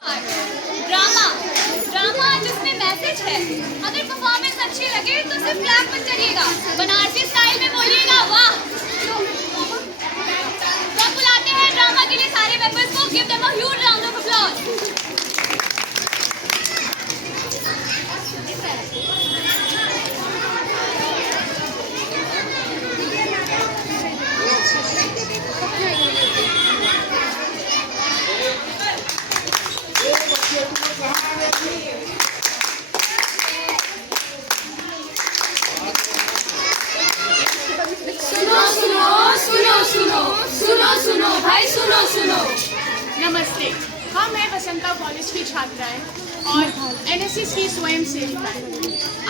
Drama drama जिसमें message है। अगर परफॉर्मेंस अच्छी लगे तो सिर्फ क्लैप मत करिएगा, बनारसी स्टाइल में बोलिएगा वाह। तो अब बुलाते हैं ड्रामा के लिए सारे मेंबर्स को, give them a huge round of applause. सुनो भाई, सुनो। नमस्ते, हम हैं बसंता कॉलेज की छात्राएं और एनएसएस की स्वयं सेविकाएं।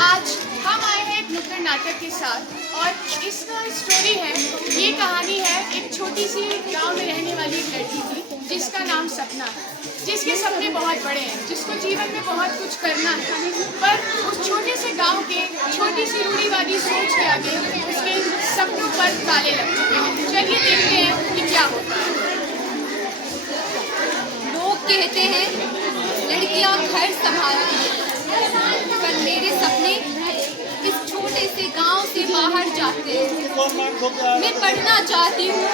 आज हम आए हैं एक नुक्कड़ नाटक के साथ और इसका स्टोरी है, ये कहानी है एक छोटी सी गांव में रहने वाली एक लड़की की जिसका नाम सपना है, जिसके सपने बहुत बड़े हैं, जिसको जीवन में बहुत कुछ करना है, पर उस छोटे से गांव के छोटी सी रूढ़िवादी सोच के आगे उसके सपनों पर ताले लग चुके हैं। चलिए देखते हैं कि क्या होता है। लोग कहते हैं लड़कियां घर संभालती हैं, पर मेरे सपने इस छोटे से गांव से बाहर जाते हैं। मैं पढ़ना चाहती हूँ,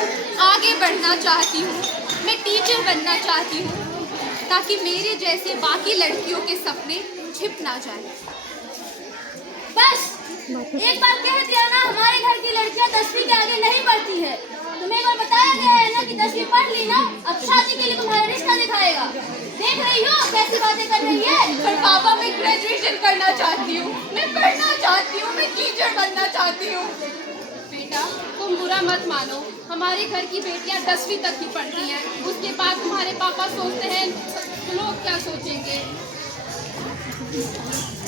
आगे बढ़ना चाहती हूँ, मैं टीचर बनना चाहती हूँ, ताकि मेरे जैसे बाकी लड़कियों के सपने छिप ना जाए। बस एक बार कह दिया ना, हमारे घर की लड़कियां 10वीं के आगे नहीं बढ़ती है। तुम्हें एक बार बताया गया है ना कि 10वीं पढ़ ली ना, अब शादी के लिए तुम्हारा रिश्ता दिखाएगा। देख रही हो कैसी बातें कर रही है। पर पापा, मैं ग्रेजुएशन करना चाहती हूँ, मैं पढ़ना चाहती हूँ, मैं टीचर बनना चाहती हूँ। बेटा, तुम बुरा मत मानो, हमारे घर की बेटियाँ 10वीं तक ही पढ़ती हैं, उसके बाद तुम्हारे पापा सोचते हैं लोग क्या सोचेंगे।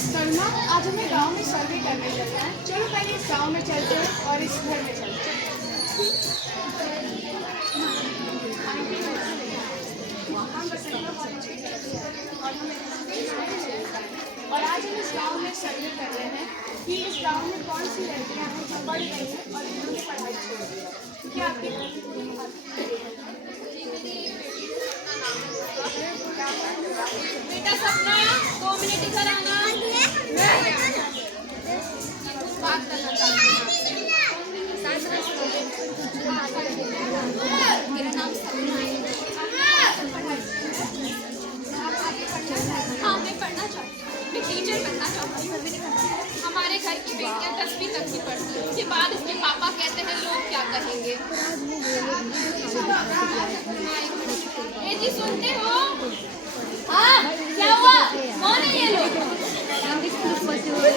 सलमा, आज हमें गांव में सर्वे करने चलना है। चलो पहले इस गांव में चलते हैं और इस घर में चलते हैं। और आज हम इस गांव में सर्वे कर रहे हैं कि इस गांव में कौन सी लड़कियां हैं जो पढ़ रही हैं और जिन्होंने पढ़ाई छोड़ दी है। क्या आपके घर की कोई बेटा सपना, 2 मिनट इधर आना। बात करना चाहती हूँ। मेरा नाम सपना है। हाँ, मैं पढ़ना चाहती हूँ, मैं टीचर बनना चाहती हूँ। हमारे घर की बेटियाँ 10वीं तक ही पढ़ती हैं, उसके बाद उसके पापा कहते हैं लोग क्या कहेंगे। ये जी सुनते हो? हाँ, क्या हुआ? कौन है ये लोग?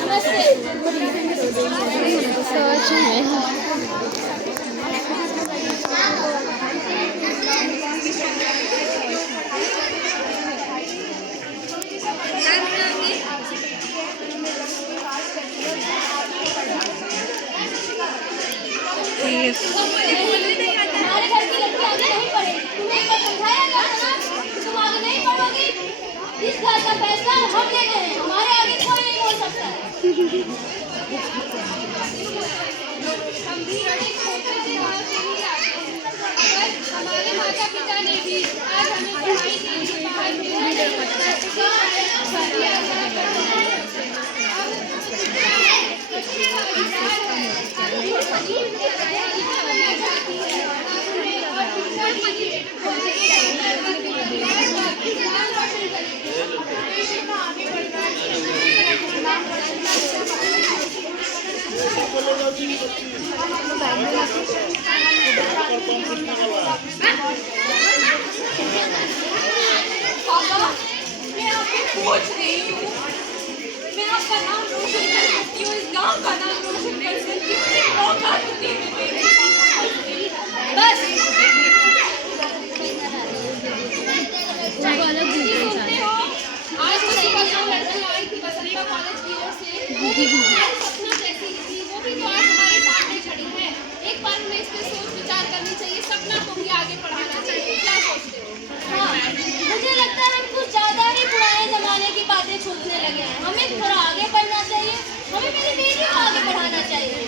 नमस्ते। हमारे घर की लड़की आगे नहीं पढ़ेगी, तुम्हें एक बार समझाया गया था ना, तुम आगे नहीं पढ़ोगी। इस घर का फैसला हम ले गए हैं, हमारे आगे कोई नहीं बोल सकता है। हम भी बड़े छोटे से गाँव से ही आते हैं, अगर हमारे माता पिता ने भी आज हमें पढ़ाई के लिए बाहर मैं आपसे पूछ रही हूँ, मैं आपका नाम रोशन कर सकती हूँ, इस गाँव का नाम रोशन कर सकती हूँ, ये मौका दूंगी मैं मेरे बस। सुनते हो? आज तो सुबह 2 लड़कियाँ आई थी बसंता कॉलेज की ओर से, वो भी हमारे सपना जैसी ही थी, वो भी तो आज हमारे सामने खड़ी है। एक बार हमें इस पर सोच विचार करनी चाहिए, सपना को भी आगे बढ़ाना चाहिए। क्या सोचते हो? हाँ, मुझे लगता है हम कुछ ज्यादा ही पुराने जमाने की बातें सोचने लगे हैं। हमें थोड़ा आगे बढ़ना चाहिए, हमें मेरी बेटी को आगे बढ़ाना चाहिए।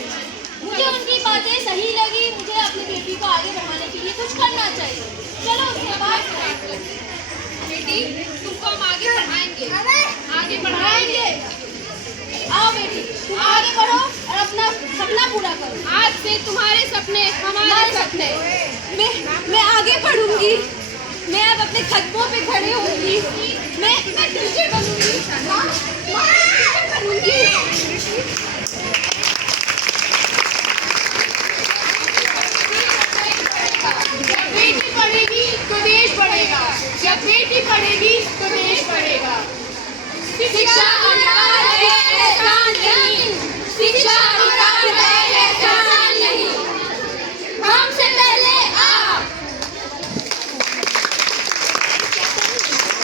मुझे उनकी बातें सही लगी, मुझे अपनी बेटी को आगे बढ़ाने के लिए कुछ करना चाहिए। चलो उसके बाद बेटी, तुम आगे बढ़ाएंगे। आओ बेटी, तुम आगे बढ़ो और अपना सपना पूरा करो। आज से तुम्हारे सपने हमारे सपने। मैं आगे बढ़ूंगी। मैं अब अपने कदमों पे खड़े होंगी। मैं टीचर बनूंगी। माँ, मैं टीचर बनूंगी।